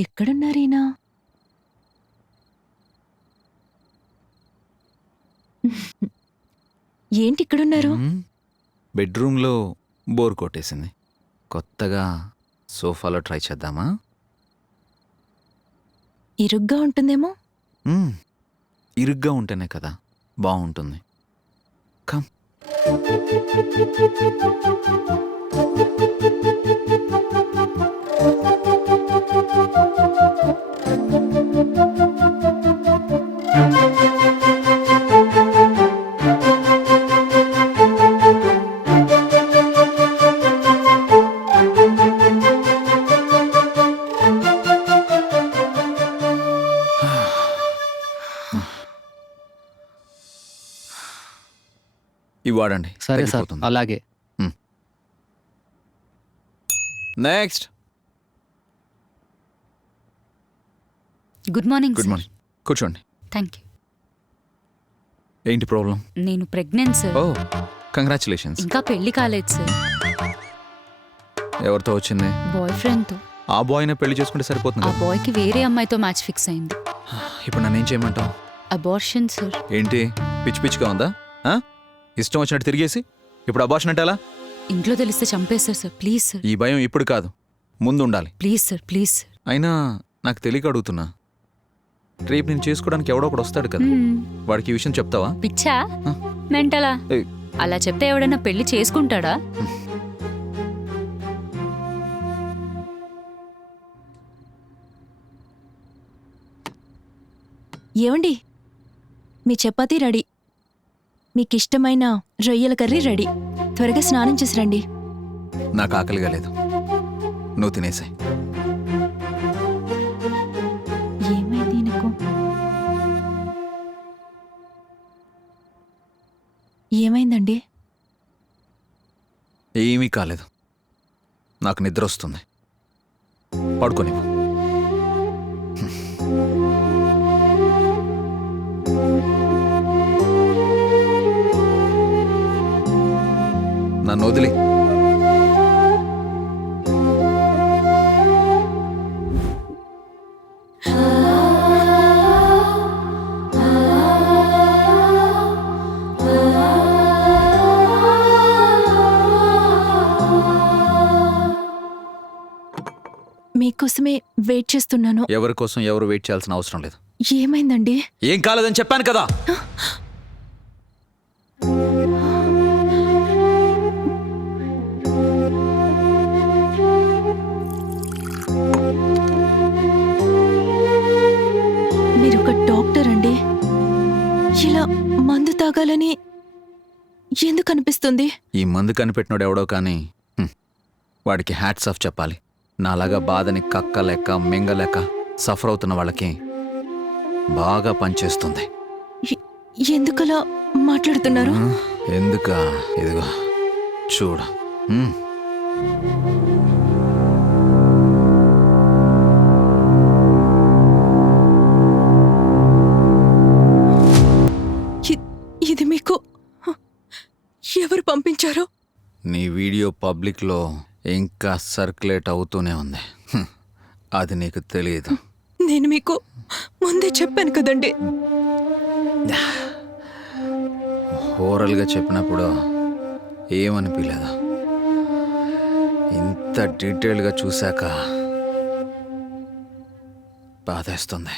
ఎక్కడున్నారీనా? ఏంటి ఇక్కడున్నారు? బెడ్రూమ్లో బోర్ కొట్టేసింది. కొత్తగా సోఫాలో ట్రై చేద్దామా? ఇరుగ్గా ఉంటుందేమో. ఇరుగ్గా ఉంటేనే కదా బాగుంటుంది. కమ్. ఇవి వాడండి. సరే సార్, తగ్గిపోతుంది. అలాగే. Next. Good morning. Good morning. కూర్చోండి. Thank you. ఏంటి ప్రాబ్లం? నేను ప్రెగ్నెంట్ సార్. Oh, congratulations. ఇంకా పెళ్లి కాలేదు సార్. ఎవరితో వచ్చింది? బాయ్ ఫ్రెండ్తో. ఆ బాయ్నే పెళ్లి చేసుకుంటే సరిపోతుంది ఆ కదా. బాయ్కి వేరే అమ్మాయితో మ్యాచ్ ఫిక్స్ అయింది. ఇప్పుడు నన్ను ఏం చేయమంటావు? Abortion sir. ఏంటి పిచ్చి పిచ్చిగా ఉందా? ఇష్టం వచ్చినట్టు తిరిగేసి ఇప్పుడు అబార్షన్ అంటే ఎలా? ఇంట్లో తెలిస్తే చంపేస్తారు సార్. Please sir. ఈ భయం ఇప్పుడు కాదు, ముందు ఉండాలి. Please sir, please sir. అయినా నాకు తెలియక అడుగుతున్నా, రేపు నేను చేసుకోవడానికి ఎవడో ఒకడు వస్తాడు కదా, వాడికి ఈ విషయం చెప్తావా? పిచ్చా మెంటలా? ఏయ్. అలా చెప్తే ఎవడన్నా పెళ్లి చేసుకుంటాడా? ఏమండి, మీ చపాతీ రెడీ. మీకిష్టమైన రొయ్యల కర్రీ రెడీ. త్వరగా స్నానం చేసి రండి. నాకు ఆకలిగా లేదు, నువ్వు తినేసాయి. ఏమైంది నీకు? ఏమైందండి? ఏమీ కాలేదు, నాకు నిద్ర వస్తుంది, పడుకోనివ్వు. నన్ను వదిలి. మీకోసమే వెయిట్ చేస్తున్నాను. ఎవరి కోసం ఎవరు వెయిట్ చేయాల్సిన అవసరం లేదు. ఏమైందండి? ఏం కాలేదని చెప్పాను కదా. మీరొక డాక్టర్ అండి, ఇలా మందు తాగాలని ఎందుకు అనిపిస్తుంది? ఈ మందు కనిపెట్టినోడు ఎవడో కానీ వాడికి హ్యాట్స్ ఆఫ్ చెప్పాలి. నాలాగా బాధని కక్కలేక మింగలేక సఫర్ అవుతున్న వాళ్ళకి బాగా పనిచేస్తుంది. ఎందుకలా మాట్లాడుతున్నారు? ఎందుక? ఇదిగో చూడు. ఇది మీకు ఎవరు పంపించారు? నీ వీడియో పబ్లిక్లో ఇంకా సర్క్యులేట్ అవుతూనే ఉంది. అది నీకు తెలియదు. నేను మీకు ముందే చెప్పాను కదండి. ఓరల్గా చెప్పినప్పుడు ఏమనిపించలేదు, ఇంత డీటెయిల్గా చూశాక బాధేస్తుంది.